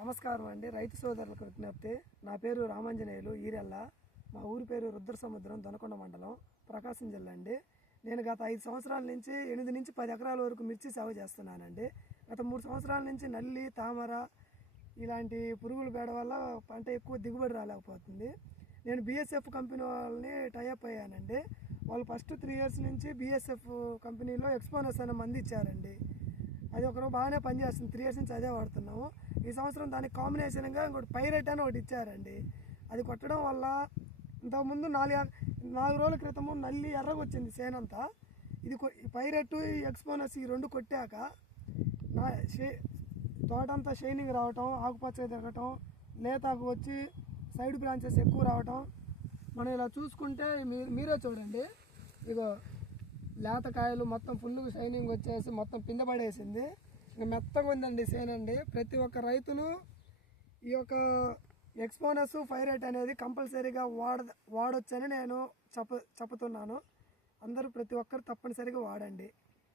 నమస్కారం అండి. రైతు సోదరులకు విజ్ఞప్తి. నా పేరు రామాంజనేయులు ఈరెల్ల. మా ఊరి పేరు రుద్రసముద్రం, దొనకొండ మండలం, ప్రకాశం జిల్లా అండి. నేను గత 5 సంవత్సరాల నుంచి 8 నుంచి 10 ఎకరాల వరకు మిర్చి సాగు చేస్తున్నానండి. గత 3 సంవత్సరాల నుంచి నల్లి, తామర ఇలాంటి పురుగుల బేడ వల్ల పంట ఎక్కువ దిగుబడి రాలేకపోతుంది. నేను బిఎస్ఎఫ్ కంపెనీ వాళ్ళని టైఅప్ అయ్యానండి. వాళ్ళు ఫస్ట్ 3 ఇయర్స్ నుంచి బిఎస్ఎఫ్ కంపెనీలో ఎక్స్పోనస్ అనే మంది ఇచ్చారండి. అది ఒకరు బాగానే పనిచేస్తుంది. 3 ఇయర్స్ నుంచి అదే వాడుతున్నాము. ఈ సంవత్సరం దానికి కాంబినేషన్గా ఇంకోటి పైరెట్ అని ఒకటి ఇచ్చారండి. అది కొట్టడం వల్ల ఇంతకుముందు 4 రోజుల క్రితము నల్లి ఎర్రగా వచ్చింది చేనంతా. ఇది పైరెట్, ఎక్స్పోనస్ ఈ 2 కొట్టాక తోటంతా షైనింగ్ రావటం, ఆకుపచ్చగా తిరగటం, లేతాకు వచ్చి సైడ్ బ్రాంచెస్ ఎక్కువ రావటం. మనం ఇలా చూసుకుంటే మీరే చూడండి, ఇగో లేతకాయలు మొత్తం ఫుల్గా షైనింగ్ వచ్చేసి మొత్తం పిందె పడేసింది. ఇంకా మెత్తగా ఉందండి సేనండి. ప్రతి ఒక్క రైతులు ఈ యొక్క ఎక్స్పోనస్ పైరెట్ అనేది కంపల్సరీగా వాడొచ్చని నేను చెప్తున్నాను. అందరూ ప్రతి ఒక్కరు తప్పనిసరిగా వాడండి.